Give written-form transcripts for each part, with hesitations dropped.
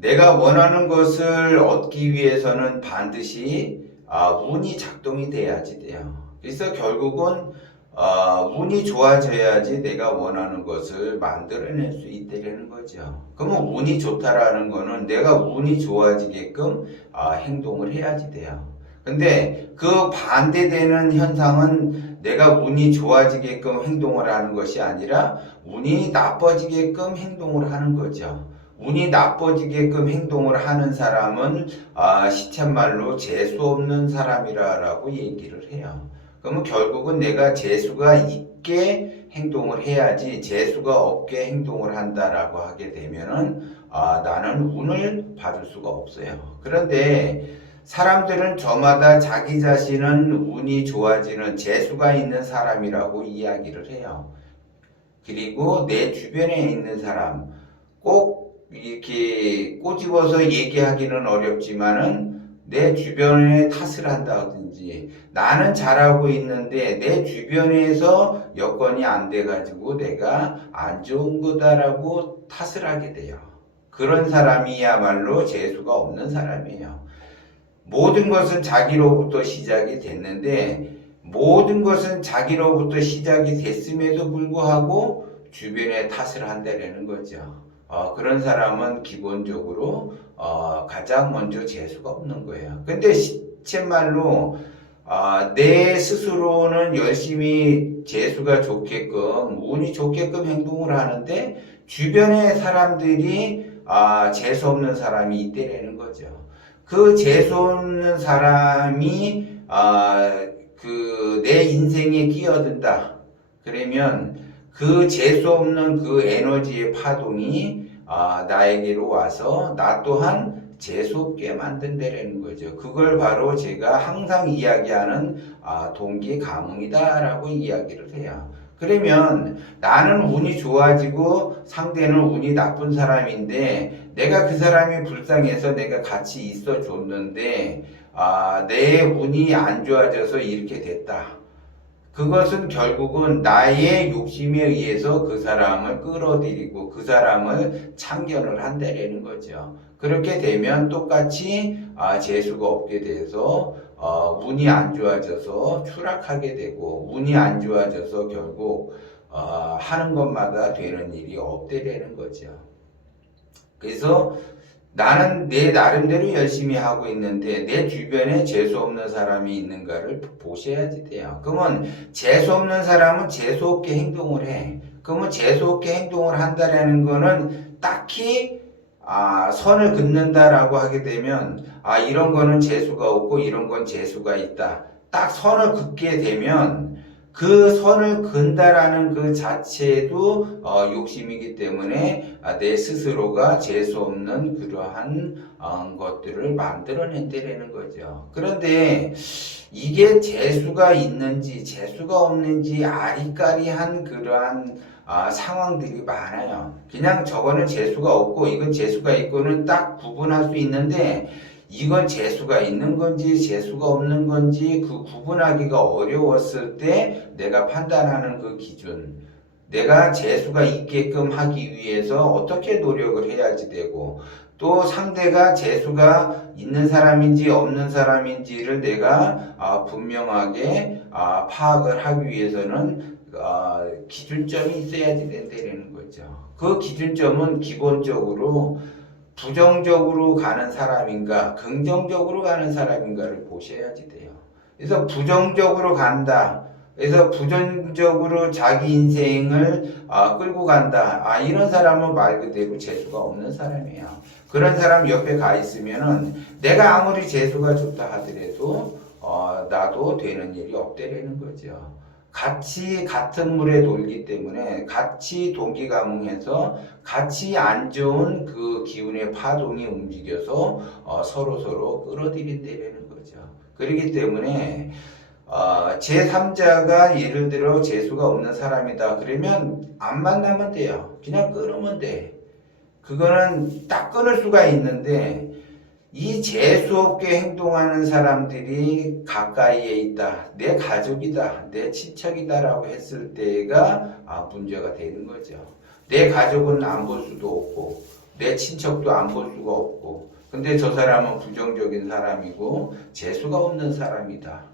내가 원하는 것을 얻기 위해서는 반드시 운이 작동이 돼야지 돼요. 그래서 결국은 운이 좋아져야지 내가 원하는 것을 만들어낼 수 있다는 거죠. 그러면 운이 좋다라는 거는 내가 운이 좋아지게끔 행동을 해야지 돼요. 근데 그 반대되는 현상은 내가 운이 좋아지게끔 행동을 하는 것이 아니라 운이 나빠지게끔 행동을 하는 거죠. 운이 나빠지게끔 행동을 하는 사람은 시쳇말로 재수 없는 사람이라고 얘기를 해요. 그러면 결국은 내가 재수가 있게 행동을 해야지 재수가 없게 행동을 한다라고 하게 되면은 나는 운을 받을 수가 없어요. 그런데 사람들은 저마다 자기 자신은 운이 좋아지는 재수가 있는 사람이라고 이야기를 해요. 그리고 내 주변에 있는 사람 꼭 이렇게 꼬집어서 얘기하기는 어렵지만은 내 주변에 탓을 한다든지 나는 잘하고 있는데 내 주변에서 여건이 안 돼가지고 내가 안 좋은 거다라고 탓을 하게 돼요. 그런 사람이야말로 재수가 없는 사람이에요. 모든 것은 자기로부터 시작이 됐는데 모든 것은 자기로부터 시작이 됐음에도 불구하고 주변에 탓을 한다는 거죠. 그런 사람은 기본적으로 가장 먼저 재수가 없는 거예요. 근데 실제말로 내 스스로는 열심히 재수가 좋게끔 운이 좋게끔 행동을 하는데 주변의 사람들이 재수 없는 사람이 있다라는 거죠. 그 재수 없는 사람이 그 내 인생에 끼어든다. 그러면 그 재수 없는 그 에너지의 파동이 나에게로 와서 나 또한 재수 없게 만든다라는 거죠. 그걸 바로 제가 항상 이야기하는 동기 감흥이다라고 이야기를 해요. 그러면 나는 운이 좋아지고 상대는 운이 나쁜 사람인데 내가 그 사람이 불쌍해서 내가 같이 있어 줬는데 내 운이 안 좋아져서 이렇게 됐다. 그것은 결국은 나의 욕심에 의해서 그 사람을 끌어들이고 그 사람을 참견을 한다는 거죠. 그렇게 되면 똑같이 재수가 없게 돼서 운이 안 좋아져서 추락하게 되고 운이 안 좋아져서 결국 하는 것마다 되는 일이 없게 되는 거죠. 그래서 나는 내 나름대로 열심히 하고 있는데 내 주변에 재수 없는 사람이 있는가를 보셔야지 돼요. 그러면 재수 없는 사람은 재수 없게 행동을 해. 그러면 재수 없게 행동을 한다라는 거는 딱히 선을 긋는다라고 하게 되면 이런 거는 재수가 없고 이런 건 재수가 있다. 딱 선을 긋게 되면 그 선을 근다라는 그 자체도 욕심이기 때문에 내 스스로가 재수 없는 그러한 것들을 만들어낸다는 거죠. 그런데 이게 재수가 있는지 재수가 없는지 아리까리한 그러한 상황들이 많아요. 그냥 저거는 재수가 없고 이건 재수가 있고는 딱 구분할 수 있는데 이건 재수가 있는 건지 재수가 없는 건지 그 구분하기가 어려웠을 때 내가 판단하는 그 기준, 내가 재수가 있게끔 하기 위해서 어떻게 노력을 해야지 되고 또 상대가 재수가 있는 사람인지 없는 사람인지를 내가 분명하게 파악을 하기 위해서는 기준점이 있어야지 된다는 거죠. 그 기준점은 기본적으로 부정적으로 가는 사람인가 긍정적으로 가는 사람인가를 보셔야지 돼요. 그래서 부정적으로 간다. 그래서 부정적으로 자기 인생을 끌고 간다. 이런 사람은 말 그대로 재수가 없는 사람이에요. 그런 사람 옆에 가 있으면은 내가 아무리 재수가 좋다 하더라도 나도 되는 일이 없다라는 거죠. 같이 같은 물에 돌기 때문에 같이 동기감흥해서 같이 안 좋은 그 기운의 파동이 움직여서 서로 끌어들인다는 거죠. 그렇기 때문에 제3자가 예를 들어 재수가 없는 사람이다 그러면 안 만나면 돼요. 그냥 끊으면 돼. 그거는 딱 끊을 수가 있는데 이 재수 없게 행동하는 사람들이 가까이에 있다. 내 가족이다. 내 친척이다라고 했을 때가 문제가 되는 거죠. 내 가족은 안 볼 수도 없고 내 친척도 안 볼 수가 없고, 근데 저 사람은 부정적인 사람이고 재수가 없는 사람이다.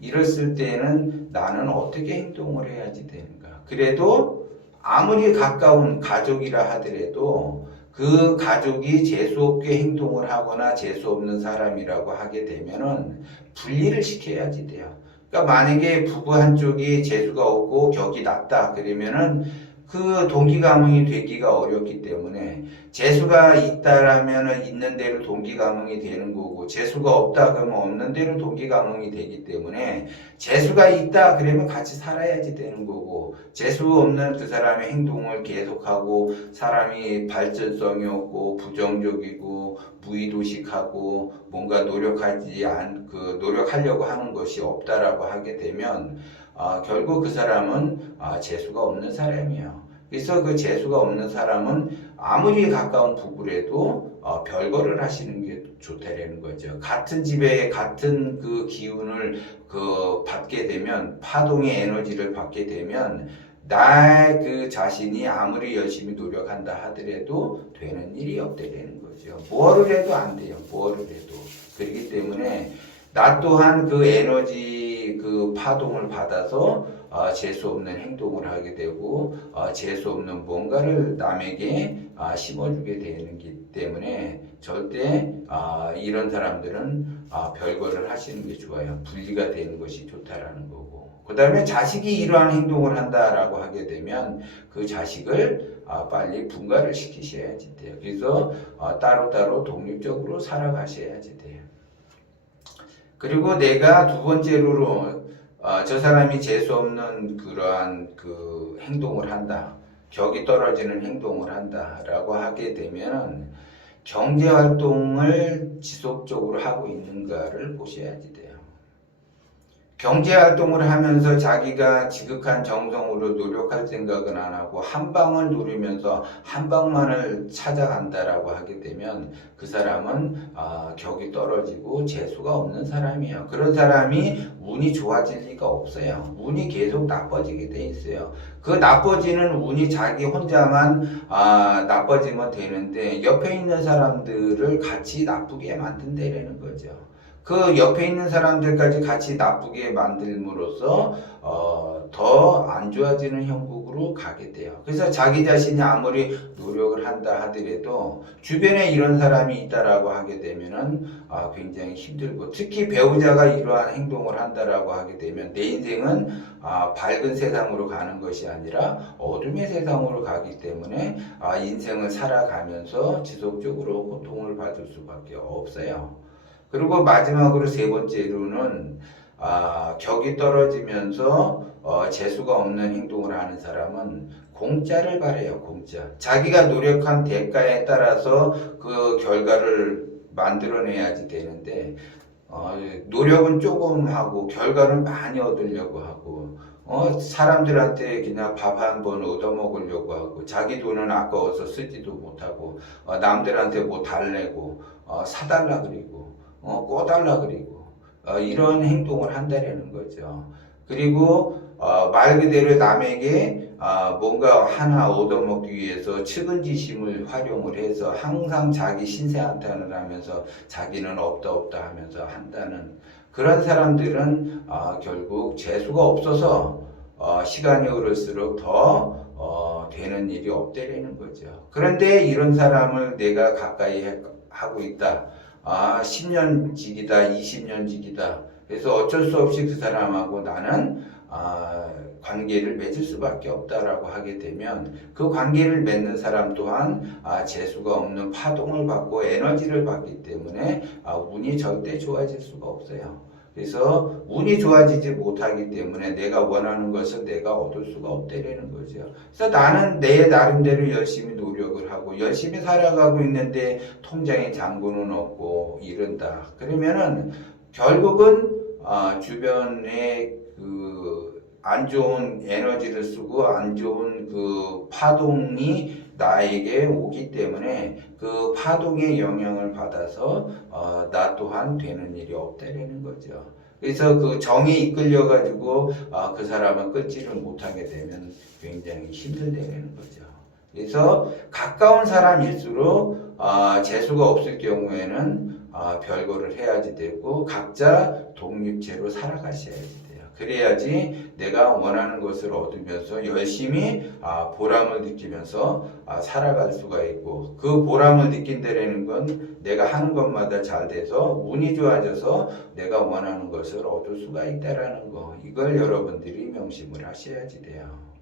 이랬을 때는 나는 어떻게 행동을 해야지 되는가? 그래도 아무리 가까운 가족이라 하더라도 그 가족이 재수 없게 행동을 하거나 재수 없는 사람이라고 하게 되면은 분리를 시켜야지 돼요. 그러니까 만약에 부부 한쪽이 재수가 없고 격이 낮다 그러면은 그 동기감흥이 되기가 어렵기 때문에 재수가 있다라면은 있는 대로 동기감흥이 되는 거고 재수가 없다 그러면 없는 대로 동기감흥이 되기 때문에 재수가 있다 그러면 같이 살아야지 되는 거고 재수 없는 그 사람의 행동을 계속하고 사람이 발전성이 없고 부정적이고 무의도식하고 뭔가 노력하려고 하는 것이 없다라고 하게 되면 결국 그 사람은 재수가 없는 사람이에요. 그래서 그 재수가 없는 사람은 아무리 가까운 부부라도 별거를 하시는 게 좋다라는 거죠. 같은 집에 같은 그 기운을 받게 되면 파동의 에너지를 받게 되면 나 그 자신이 아무리 열심히 노력한다 하더라도 되는 일이 없다라는 거죠. 뭐를 해도 안 돼요. 뭐를 해도. 그렇기 때문에 나 또한 그 에너지 그 파동을 받아서 재수 없는 행동을 하게 되고 재수 없는 뭔가를 남에게 심어주게 되는 기 때문에 절대 이런 사람들은 별거를 하시는 게 좋아요. 분리가 되는 것이 좋다라는 거고. 그 다음에 자식이 이러한 행동을 한다라고 하게 되면 그 자식을 빨리 분가를 시키셔야지 돼요. 그래서 따로따로 독립적으로 살아가셔야지 돼요. 그리고 내가 두 번째로 저 사람이 재수 없는 그러한 그 행동을 한다. 격이 떨어지는 행동을 한다라고 하게 되면 경제 활동을 지속적으로 하고 있는가를 보셔야지 돼요. 경제 활동을 하면서 자기가 지극한 정성으로 노력할 생각은 안 하고 한 방을 노리면서 한 방만을 찾아간다라고 하게 되면 그 사람은 격이 떨어지고 재수가 없는 사람이에요. 그런 사람이 운이 좋아질 리가 없어요. 운이 계속 나빠지게 돼 있어요. 그 나빠지는 운이 자기 혼자만 나빠지면 되는데 옆에 있는 사람들을 같이 나쁘게 만든다라는 거죠. 그 옆에 있는 사람들까지 같이 나쁘게 만들므로써 더 안 좋아지는 형국으로 가게 돼요. 그래서 자기 자신이 아무리 노력을 한다 하더라도 주변에 이런 사람이 있다라고 하게 되면은 굉장히 힘들고 특히 배우자가 이러한 행동을 한다라고 하게 되면 내 인생은 밝은 세상으로 가는 것이 아니라 어둠의 세상으로 가기 때문에 인생을 살아가면서 지속적으로 고통을 받을 수밖에 없어요. 그리고 마지막으로 세 번째로는 격이 떨어지면서 재수가 없는 행동을 하는 사람은 공짜를 바래요. 공짜. 자기가 노력한 대가에 따라서 그 결과를 만들어내야지 되는데 노력은 조금 하고 결과는 많이 얻으려고 하고 사람들한테 그냥 밥 한 번 얻어먹으려고 하고 자기 돈은 아까워서 쓰지도 못하고 남들한테 뭐 달래고 사달라 그리고 꺼달라 그리고 이런 행동을 한다라는 거죠. 그리고 말 그대로 남에게 뭔가 하나 얻어먹기 위해서 측은지심을 활용을 해서 항상 자기 신세한탄을 하면서 자기는 없다 없다 하면서 한다는 그런 사람들은 결국 재수가 없어서 시간이 흐를수록 더 되는 일이 없다라는 거죠. 그런데 이런 사람을 내가 가까이 하고 있다. 10년 직이다, 20년 직이다. 그래서 어쩔 수 없이 그 사람하고 나는 관계를 맺을 수밖에 없다라고 하게 되면 그 관계를 맺는 사람 또한 재수가 없는 파동을 받고 에너지를 받기 때문에 운이 절대 좋아질 수가 없어요. 그래서 운이 좋아지지 못하기 때문에 내가 원하는 것을 내가 얻을 수가 없다라는 거죠. 그래서 나는 내 나름대로 열심히 노력을 하고 열심히 살아가고 있는데 통장에 잔고는 없고 이런다. 그러면은 결국은 주변에 그 안 좋은 에너지를 쓰고 안 좋은 그 파동이 나에게 오기 때문에 그 파동의 영향을 받아서 나 또한 되는 일이 없다라는 거죠. 그래서 그 정에 이끌려 가지고 그 사람을 끊지를 못하게 되면 굉장히 힘들다는 거죠. 그래서 가까운 사람일수록 재수가 없을 경우에는 별거를 해야지 되고 각자 독립체로 살아가셔야지 돼요. 그래야지 내가 원하는 것을 얻으면서 열심히 보람을 느끼면서 살아갈 수가 있고, 그 보람을 느낀다는 건 내가 하는 것마다 잘 돼서 운이 좋아져서 내가 원하는 것을 얻을 수가 있다라는 거, 이걸 여러분들이 명심을 하셔야지 돼요.